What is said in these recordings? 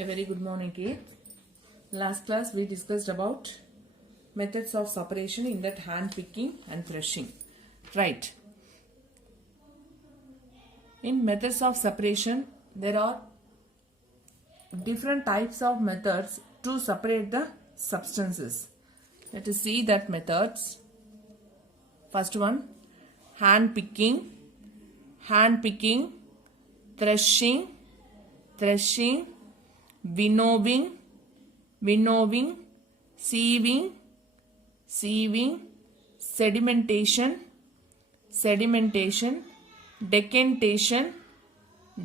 A very good morning, kids. Last class we discussed about methods of separation, in that hand picking and threshing. Right. In methods of separation, there are different types of methods to separate the substances. Let us see that methods. First one, hand picking, threshing, winnowing, sieving, sedimentation,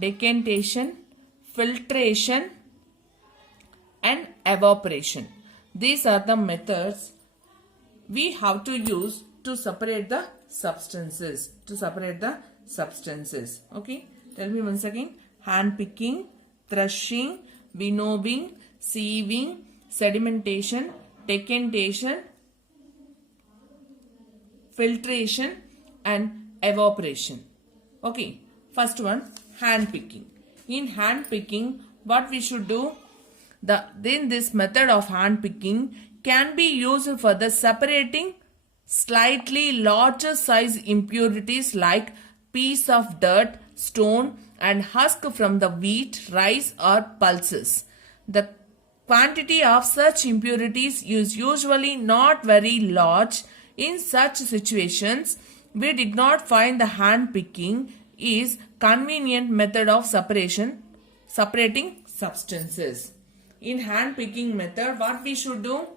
decantation, filtration, and evaporation. These are the methods we have to use to separate the substances. Okay, tell me once again. Hand picking, threshing, winnowing, sieving, sedimentation, decantation, filtration, and evaporation. Okay, first one, hand picking. In hand picking, what we should do? Then this method of hand picking can be used for the separating slightly larger size impurities like piece of dirt, stone, and husk from the wheat, rice, or pulses. The quantity of such impurities is usually not very large. In such situations, we did not find the hand picking is convenient method of separating substances. In hand picking method, what we should do?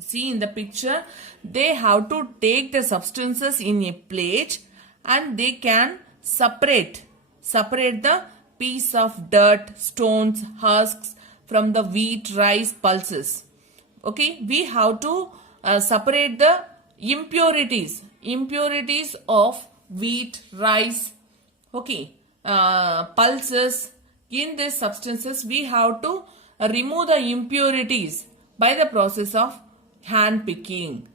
See in the picture, they have to take the substances in a plate and they can separate the piece of dirt, stones, husks from the wheat, rice, pulses. Okay, we have to separate the impurities of wheat, rice, okay, pulses. In these substances, we have to remove the impurities by the process of hand picking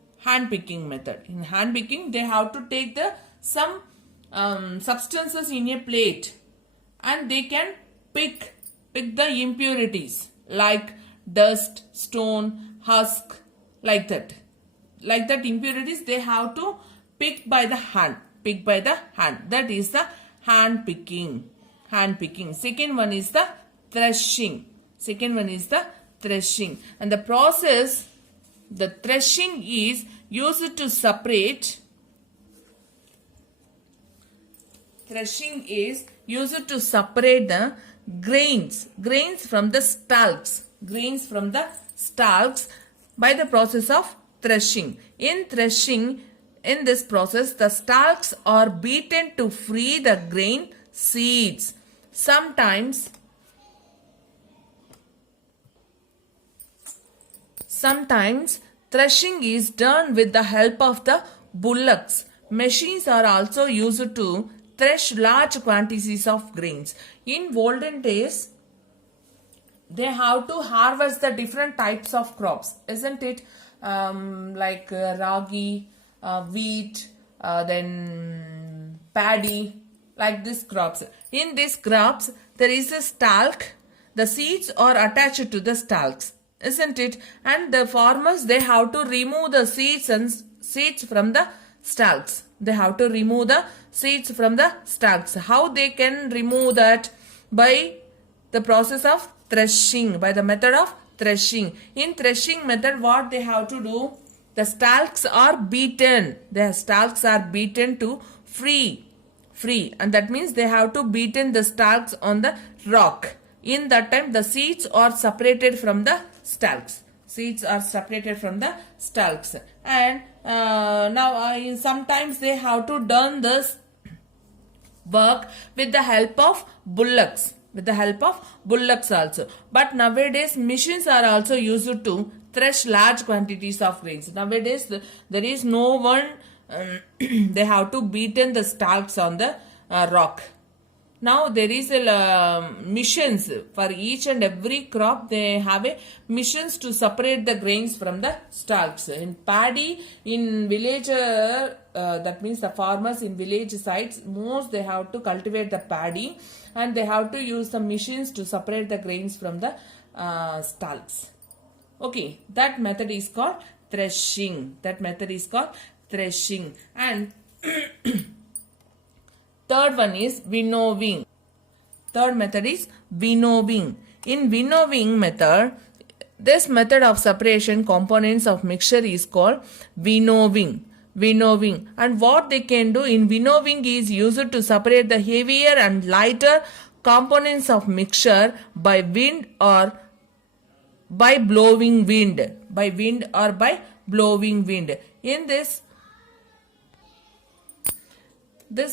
method. In hand picking, they have to take some substances in a plate and they can pick the impurities like dust, stone, husk, like that impurities they have to pick by the hand. That is the hand picking. Second one is the threshing. And the process, the threshing is used to separate the grains from the stalks by the process of threshing. In this process, the stalks are beaten to free the grain seeds. Sometimes threshing is done with the help of the bullocks. Machines are also used to thresh large quantities of grains. In olden days, they have to harvest the different types of crops, isn't it? Like ragi, wheat, then paddy, like these crops. In these crops, there is a stalk. The seeds are attached to the stalks, isn't it? And the farmers, they have to remove the seeds from the stalks. How they can remove that? By the process of threshing, by the method of threshing. In threshing method, what they have to do? The stalks are beaten. To free. And that means they have to beaten the stalks on the rock. In that time, the seeds are separated from the stalks. And now sometimes they have to done this work with the help of bullocks. Also. But nowadays, machines are also used to thresh large quantities of grains. Nowadays, there is no one, they have to beaten the stalks on the rock. Now there is missions for each and every crop. They have missions to separate the grains from the stalks. In paddy, in village, that means the farmers in village sites, most they have to cultivate the paddy. and they have to use the machines to separate the grains from the stalks. Okay, that method is called threshing. That method is called threshing. And third one is winnowing. Third method is winnowing. In winnowing method, this method of separation components of mixture is called winnowing. Winnowing. And what they can do in winnowing is used to separate the heavier and lighter components of mixture by wind or by blowing wind. By wind or by blowing wind. In this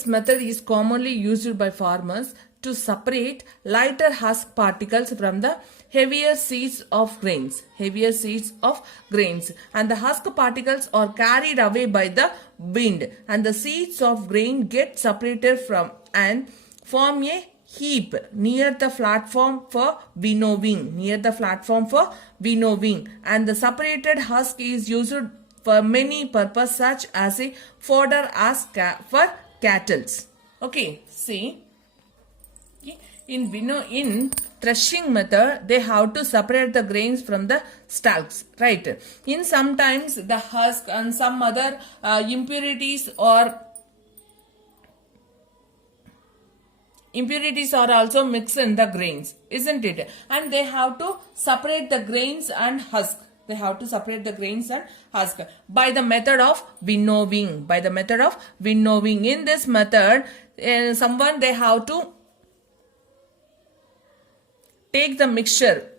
method is commonly used by farmers to separate lighter husk particles from the heavier seeds of grains. Heavier seeds of grains. And the husk particles are carried away by the wind. And the seeds of grain get separated from and form a heap near the platform for winnowing. Near the platform for winnowing. And the separated husk is used for many purposes such as a fodder as for cattle. Okay, see. In threshing method, they have to separate the grains from the stalks, right? In sometimes the husk and some other impurities are also mixed in the grains, isn't it? And they have to separate the grains and husk. They have to separate the grains and husk by the method of winnowing. By the method of winnowing. In this method, they have to take the mixture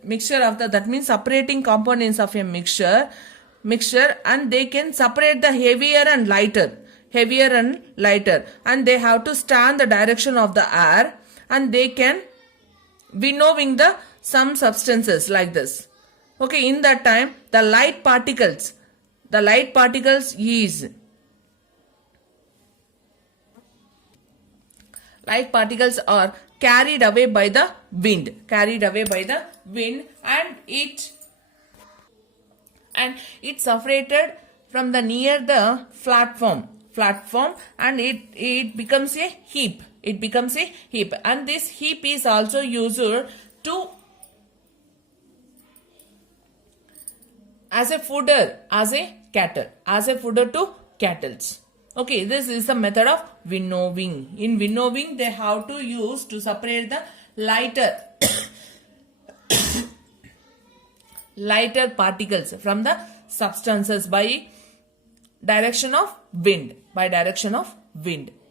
of that means separating components of a mixture, and they can separate the heavier and lighter, and they have to stand the direction of the air, and they can winnowing the some substances like this. Okay, in that time the light particles are carried away by the wind, and it separated from the near the platform, and it becomes a heap. And this heap is also used to as a fodder to cattle. Okay, this is the method of winnowing. In winnowing, they have to use to separate the lighter particles from the substances by direction of wind.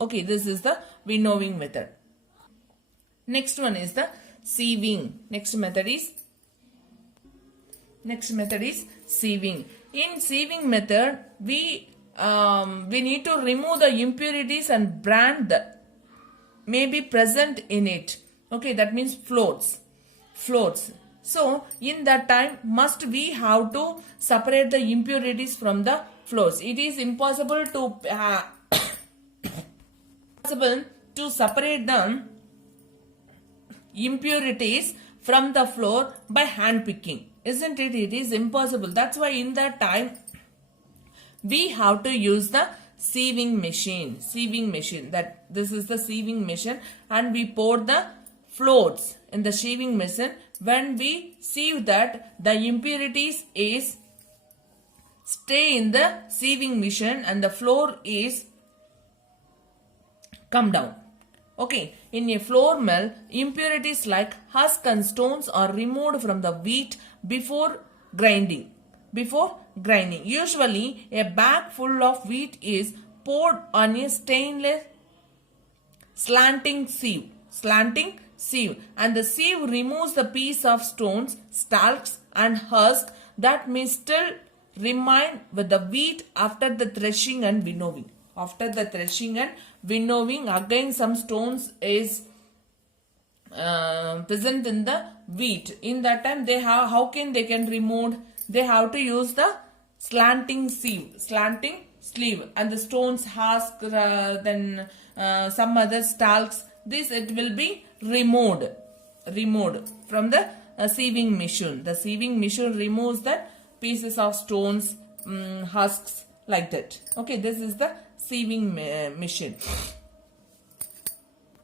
Okay, this is the winnowing method. Next one is the sieving. Next method is sieving. In sieving method, we need to remove the impurities and bran that may be present in it. Okay, that means floats. So in that time we have to separate the impurities from the floats. It is impossible to separate the impurities from the floor by hand picking, isn't it? It is impossible. That's why in that time we have to use the sieving machine. That this is the sieving machine, and we pour the floats in the sieving machine. When we sieve that, the impurities is stay in the sieving machine and the floor is come down. Okay, in a flour mill, impurities like husk and stones are removed from the wheat before grinding. Usually, a bag full of wheat is poured on a stainless slanting sieve, and the sieve removes the piece of stones, stalks and husk that may still remain with the wheat after the threshing and winnowing. Again some stones is present in the wheat. In that time they can remove? They have to use the slanting sleeve, and the stones, husk, then some other stalks. This it will be removed from the sieving machine. The sieving machine removes the pieces of stones, husks like that. Okay, this is the sieving machine.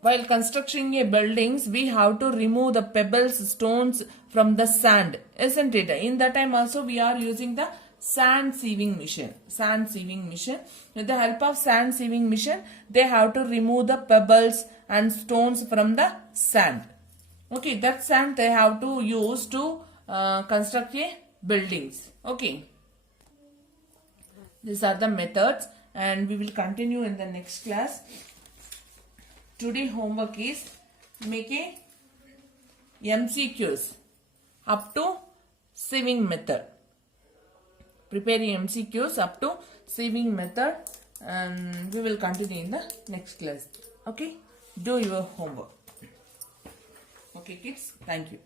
while constructing a buildings, we have to remove the pebbles, stones from the sand, isn't it? In that time also we are using the sand sieving machine. Sand sieving machine. With the help of sand sieving machine, they have to remove the pebbles and stones from the sand. Okay, that sand they have to use to construct a buildings. Okay. These are the methods, and we will continue in the next class. Today homework is make a MCQs up to sieving method. Prepare MCQs up to sieving method, and we will continue in the next class. Okay, do your homework. Okay kids, thank you.